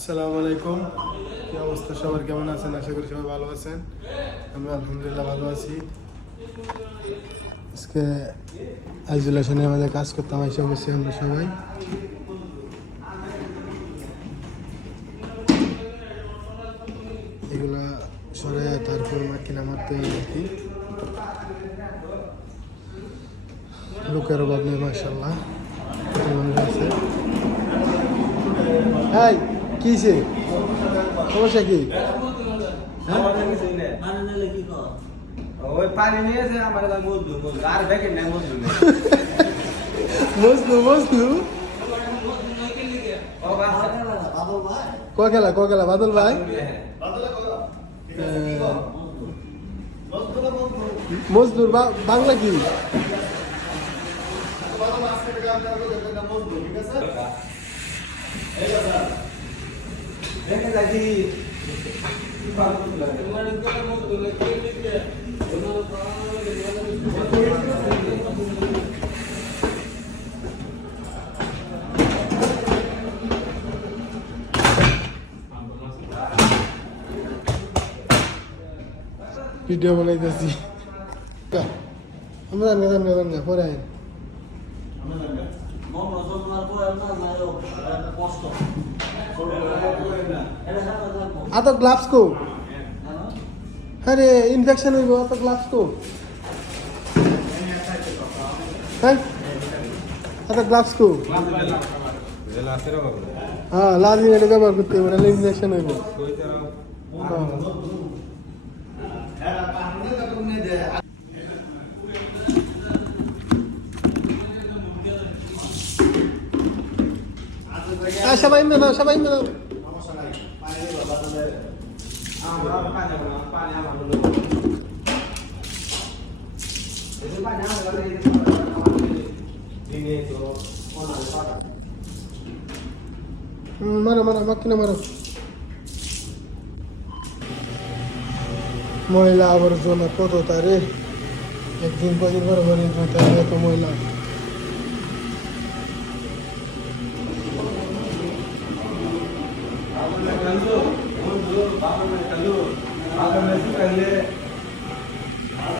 আসসালামু আলাইকুম। কি অবস্থা সবার, কেমন আছেন? আশা করি সবাই ভালো আছেন। আমি আলহামদুলিল্লাহ ভালো আছি। আজকে আইসোলেশনে আমাদের কাজ করতাম, এসে বসছি আমরা সবাই। এগুলা সরে তারপর মাকিনা মারতে আর কি। লোকের অভাব নেই মাশাআল্লাহ, কত মানুষ আছে। এই কিসে সমস্যা কি? মজনু মজনু কগেলা বাদল ভাই। মজদুর বাংলা কি? ভিডিও বানাইতেছি আমরা জানগা পরে আইন আত গ্লাভস কো। আরে ইনফেকশন হইব, আত গ্লাভস কো। হ্যাঁ আত গ্লাভস কো। হ্যাঁ লাজিম এটা ব্যবহার করতে হবে, নাহলে ইনফেকশন হইব। সবাই মেলাও, সবাই মেলাও। মারো মারো মাকিনা মারো। ময়লা আবর্জনা কত তারে, একদিন কদিন পরে মনে এত ময়লা। Kalau